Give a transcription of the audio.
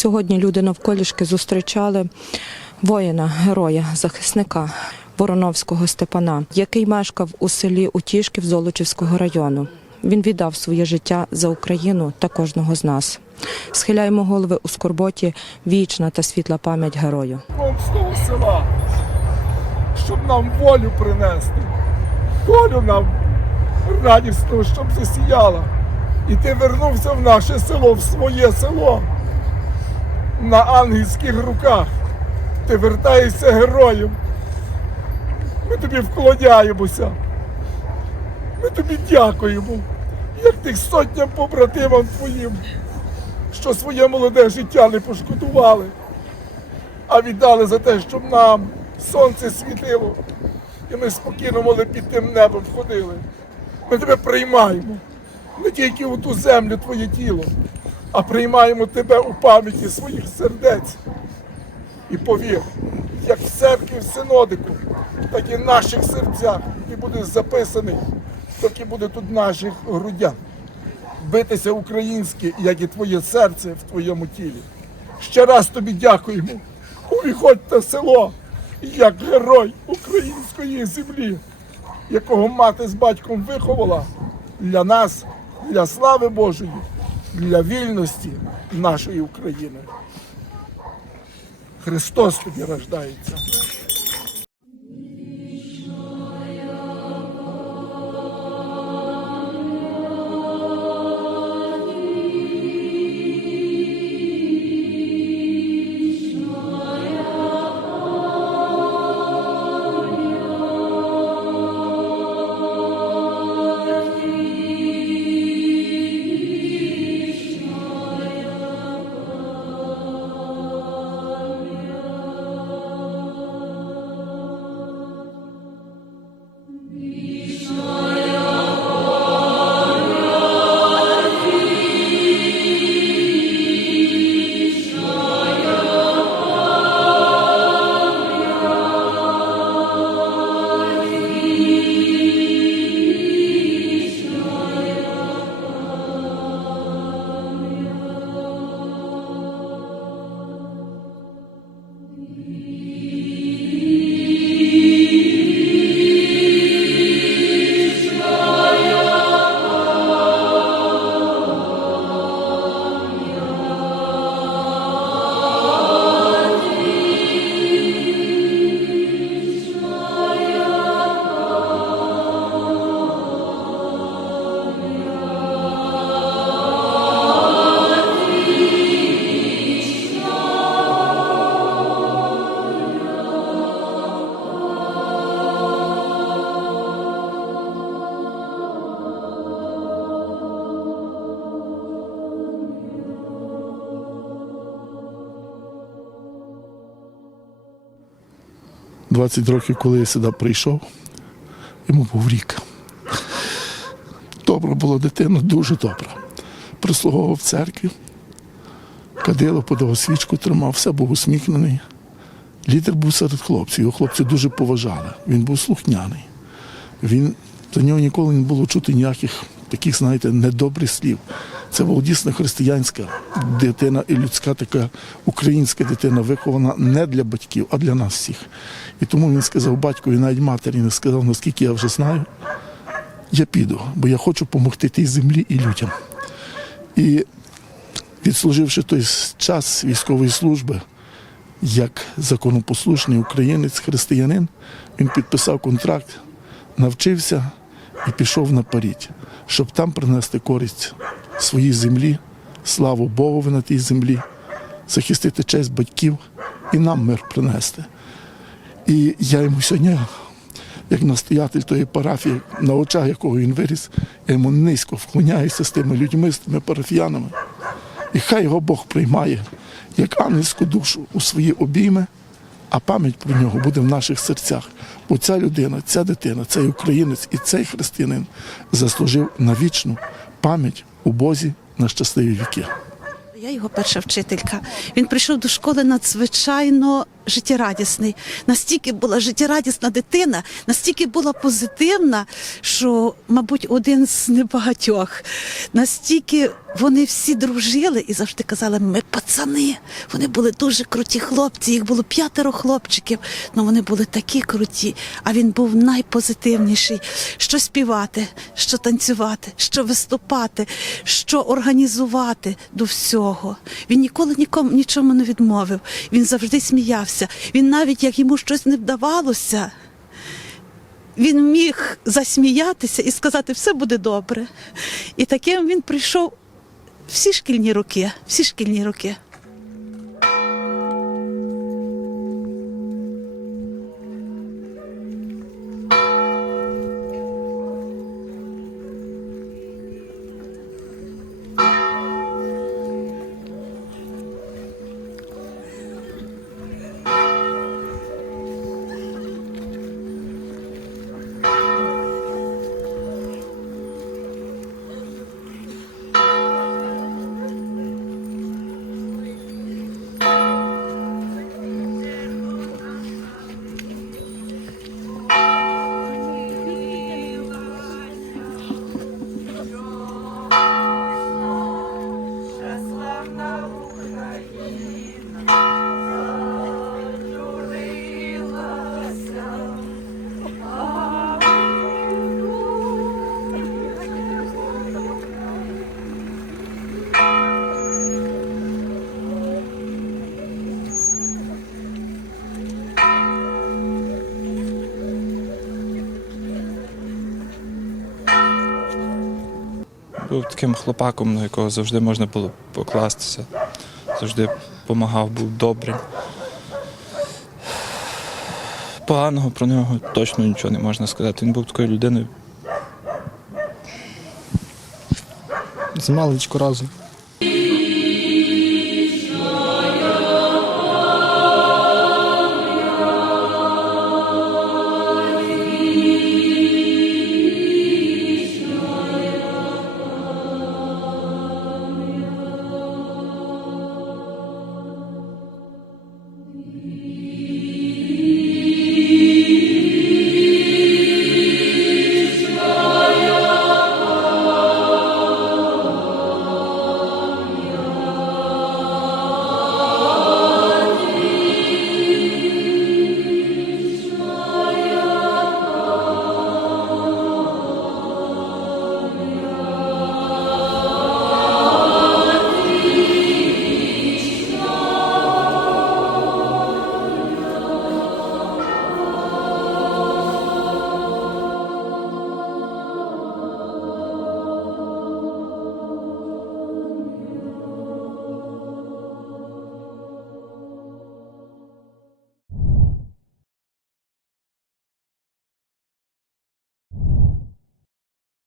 Сьогодні люди навколішки зустрічали воїна, героя, захисника Вороновського Степана, який мешкав у селі Утішків Золочівського району. Він віддав своє життя за Україну та кожного з нас. Схиляємо голови у скорботі, вічна та світла пам'ять герою. З села, щоб нам волю принести, долю нам радісну, щоб засіяла. І ти вернувся в наше село, в своє село. На ангельських руках. Ти вертаєшся героєм. Ми тобі вклоняємося. Ми тобі дякуємо, як тих сотням побратимам твоїм, що своє молоде життя не пошкодували а віддали за те, щоб нам сонце світило, і ми спокійно могли під тим небом ходили. Ми тебе приймаємо не тільки у ту землю твоє тіло, а приймаємо тебе у пам'яті своїх сердець. І повір, як в церкві в синодику, так і в наших серцях, і буде записаний, так і буде тут наших грудях. Битися українське, як і твоє серце в твоєму тілі. Ще раз тобі дякуємо. Увіходьте в село як герой української землі, якого мати з батьком виховала для нас, для слави Божої, для вільності нашої України. Христос тобі рождається. – 20 років, коли я сюди прийшов, йому був рік. Добра була дитина, дуже добра. Прислуговував церкві, кадило подав свічку, тримав, все був усміхнений. Лідер був серед хлопців, його хлопці дуже поважали. Він був слухняний. Він, за нього ніколи не було чути ніяких таких, знаєте, недобрих слів. Це була дійсно християнська дитина і людська така українська дитина, вихована не для батьків, а для нас всіх. І тому він сказав батькові, навіть матері не сказав, наскільки я вже знаю, я піду, бо я хочу допомогти тій землі і людям. І відслуживши той час військової служби, як законопослушний українець, християнин, він підписав контракт, навчився і пішов на паріть, щоб там принести користь своїй землі, славу Богу на тій землі, захистити честь батьків і нам мир принести. І я йому сьогодні, як настоятель тої парафії, на очах якого він виріс, я йому низько вклоняюся з тими людьми, з тими парафіянами. І хай його Бог приймає як ангельську душу у свої обійми, а пам'ять про нього буде в наших серцях. Бо ця людина, ця дитина, цей українець і цей християнин заслужив на вічну пам'ять у Бозі на щасливі віки. Я його перша вчителька. Він прийшов до школи надзвичайно життєрадісний. Настільки була життєрадісна дитина, настільки була позитивна, що, мабуть, один з небагатьох. Настільки вони всі дружили і завжди казали, ми пацани. Вони були дуже круті хлопці. Їх було п'ятеро хлопчиків, але вони були такі круті. А він був найпозитивніший. Що співати, що танцювати, що виступати, що організувати до всього. Він ніколи нікому нічому не відмовив. Він завжди сміявся. Він навіть як йому щось не вдавалося. Він міг засміятися і сказати, все буде добре. І таким він прийшов всі шкільні роки, всі шкільні роки. Був таким хлопаком, на якого завжди можна було покластися. Завжди допомагав, був добрий. Поганого про нього точно нічого не можна сказати. Він був такою людиною. з маличку разом.